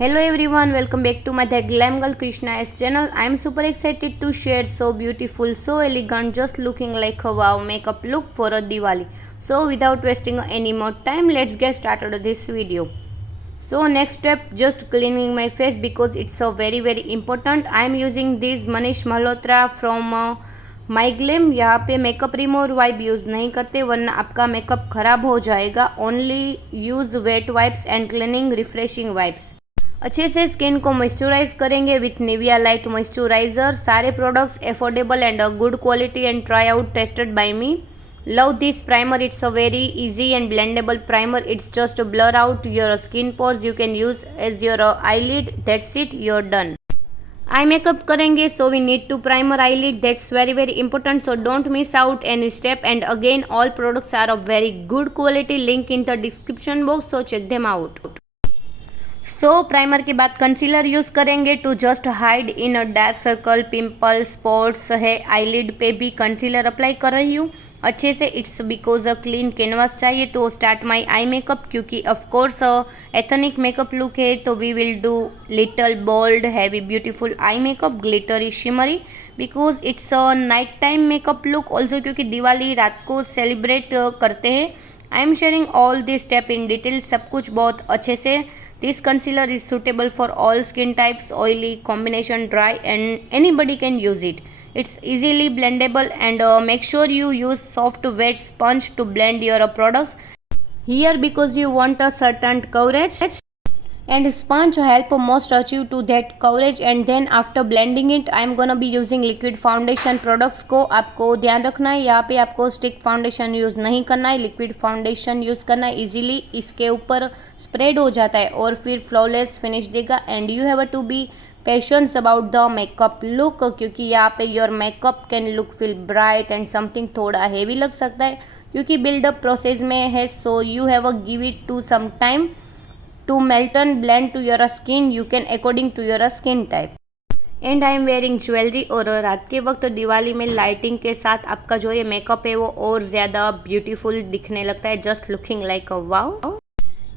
Hello everyone, welcome back to my That Glam Girl Krishna S channel. I am super excited to share so beautiful, so elegant, just looking like a wow makeup look for a Diwali. So without wasting any more time, let's get started with this video. So next step, just cleaning my face because it's a very important. I am using this Manish Malhotra from my glam. यहाँ पे makeup remover wipe use नहीं करते वरना आपका makeup ख़राब हो जाएगा. Only use wet wipes and cleaning refreshing wipes. अच्छे से स्किन को मॉइस्चराइज करेंगे विथ निविया लाइट मॉइस्चराइजर. सारे products affordable and good quality and try out tested by me. Love this primer. It's a very easy and blendable primer. It's just blur out your skin pores. You can use as your eyelid. That's it. You're done. Eye makeup करेंगे so we need to primer eyelid. That's very important. So don't miss out any step. And again, all products are of very good quality. Link in the description box. So check them out. Primer के बाद concealer use करेंगे to just hide in a dark circle, pimple, spots है. Eyelid पे भी concealer apply कर रही हूँ अच्छे से. It's because a clean canvas चाहिए तो स्टार्ट माई आई मेकअप, क्योंकि ऑफकोर्स एथनिक मेकअप लुक है तो we will do little bold heavy beautiful eye makeup, glittery shimmery, because it's a night time makeup look also, क्योंकि दिवाली रात को celebrate करते हैं. I am sharing all this step in detail, सब कुछ बहुत अच्छे से. This concealer is suitable for all skin types, oily, combination dry, and anybody can use it. It's easily blendable and make sure you use soft wet sponge to blend your products here because you want a certain coverage. And sponge help most achieve to that coverage. And then after blending it, I am gonna be using liquid foundation products को आपको ध्यान रखना है. यहाँ पे आपको stick foundation use नहीं करना है, लिक्विड फाउंडेशन यूज़ करना है. इजीली इसके ऊपर स्प्रेड हो जाता है और फिर फ्लॉलेस फिनिश देगा. And you have to be patience about the makeup look, क्योंकि यहाँ पे your makeup can look feel bright and something थोड़ा हेवी लग सकता है क्योंकि बिल्डअप प्रोसेस में है. So you have give it to some time to melt and blend to your skin. You can according to your skin type. And I am wearing jewellery. और रात के वक्त दिवाली में लाइटिंग के साथ आपका जो ये मेकअप है वो और ज़्यादा ब्यूटीफुल दिखने लगता है, just looking like a wow.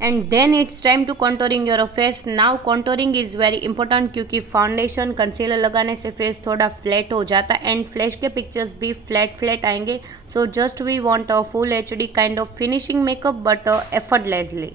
And then it's time to contouring your face. Now contouring is very important क्योंकि फाउंडेशन कंसीलर लगाने से फेस थोड़ा फ्लैट हो जाता है एंड फ्लैश के पिक्चर्स भी फ्लैट आएंगे. So just we want a full HD kind of finishing makeup but effortlessly.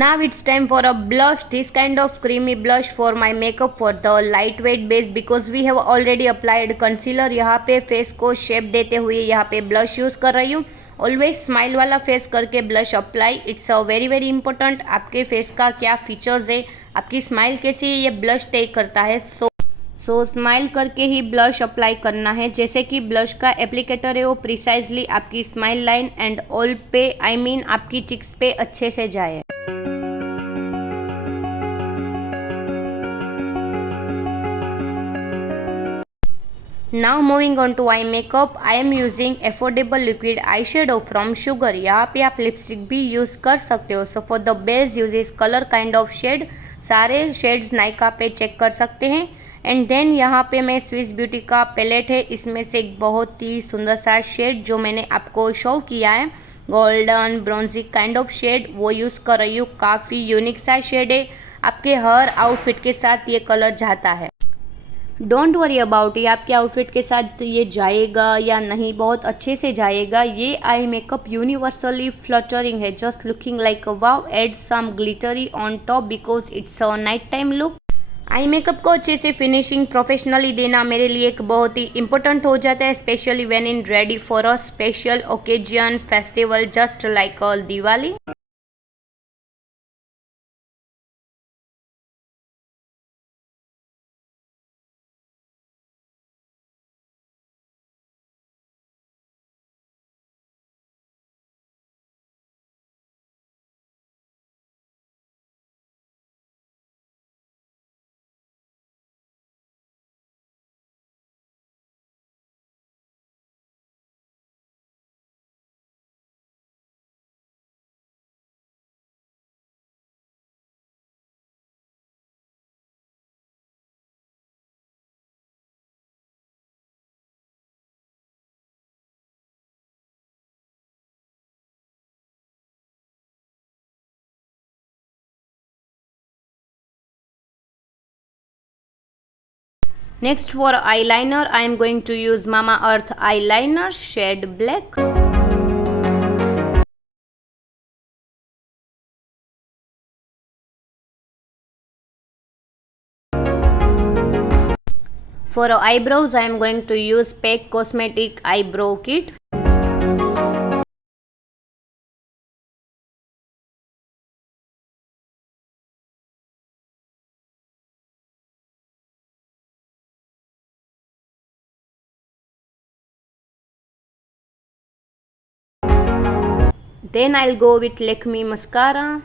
Now it's time for a blush, this kind of creamy blush for my makeup for the lightweight base because we have already applied concealer. यहाँ पे face को shape देते हुए यहाँ पे blush use कर रही हूँ. ऑलवेज स्माइल वाला फेस करके blush apply. It's a very important. आपके फेस का क्या फीचर्स है, आपकी स्माइल कैसी है, ये ब्लश तय करता है. सो स्माइल करके ही ब्लश अप्लाई करना है. जैसे कि ब्लश का एप्लीकेटर है वो प्रिसाइजली आपकी स्माइल लाइन एंड ऑल पे आई मीन आपकी चिक्स पे अच्छे से जाए. Now moving on to eye makeup, I am using affordable liquid eyeshadow from Sugar. यहाँ पे आप लिपस्टिक भी यूज़ कर सकते हो. So for the base uses colour kind of shade. सारे शेड्स नाइका पे चेक कर सकते हैं. एंड देन यहाँ पे मैं स्विस ब्यूटी का पैलेट है, इसमें से एक बहुत ही सुंदर सा शेड जो मैंने आपको शो किया है, golden bronzy kind of shade, वो यूज़ कर रही हूँ. काफ़ी यूनिक सा शेड है, आपके हर आउटफिट के साथ ये कलर जाता है. डोंट वरी अबाउट ये आपके आउटफिट के साथ ये जाएगा या नहीं, बहुत अच्छे से जाएगा. ये आई मेकअप यूनिवर्सली फ्लटरिंग है, just looking like a wow. Add some glittery on top because it's a night time look. Eye makeup को अच्छे से फिनिशिंग प्रोफेशनली देना मेरे लिए एक बहुत ही इंपॉर्टेंट हो जाता है, specially when in ready for a special occasion festival just like a Diwali. Next for eyeliner, I am going to use Mama Earth eyeliner shade black. For eyebrows, I am going to use Pack Cosmetic eyebrow kit. Then I'll go with Lakme mascara.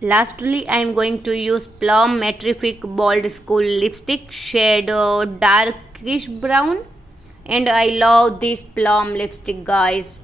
Lastly, I am going to use Plum Metrific Bold School lipstick shade darkish brown, and I love this plum lipstick, guys.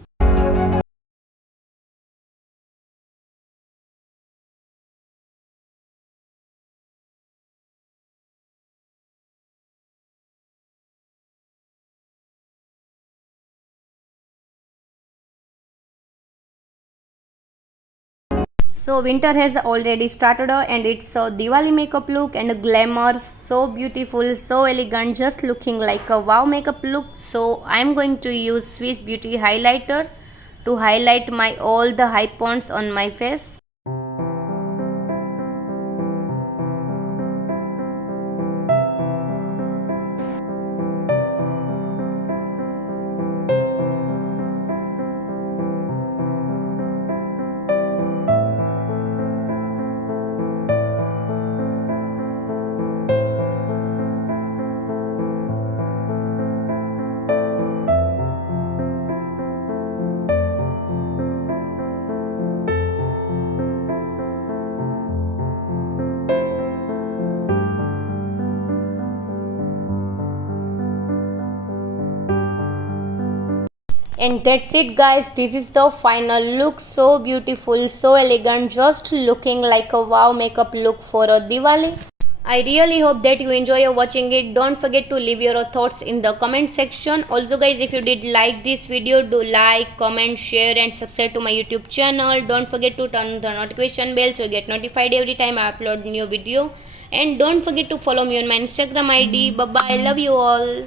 So winter has already started and it's a Diwali makeup look and a glamour, so beautiful, so elegant, just looking like a wow makeup look. So I'm going to use Swiss Beauty highlighter to highlight my all the high points on my face. And that's it, guys, this is the final look, so beautiful, so elegant, just looking like a wow makeup look for a Diwali. I really hope that you enjoy watching it. Don't forget to leave your thoughts in the comment section. Also guys, if you did like this video, do like, comment, share and subscribe to my YouTube channel. Don't forget to turn the notification bell so you get notified every time I upload new video. And don't forget to follow me on my Instagram ID. Bye bye, love you all.